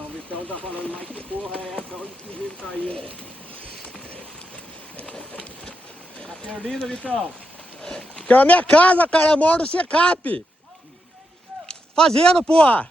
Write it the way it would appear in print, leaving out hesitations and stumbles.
Não, o Vitão tá falando, mas que porra é essa? Onde que o Júlio tá indo? Tá perdido, Vitão? Que é a minha casa, cara, eu moro no Secap. Fazendo, porra.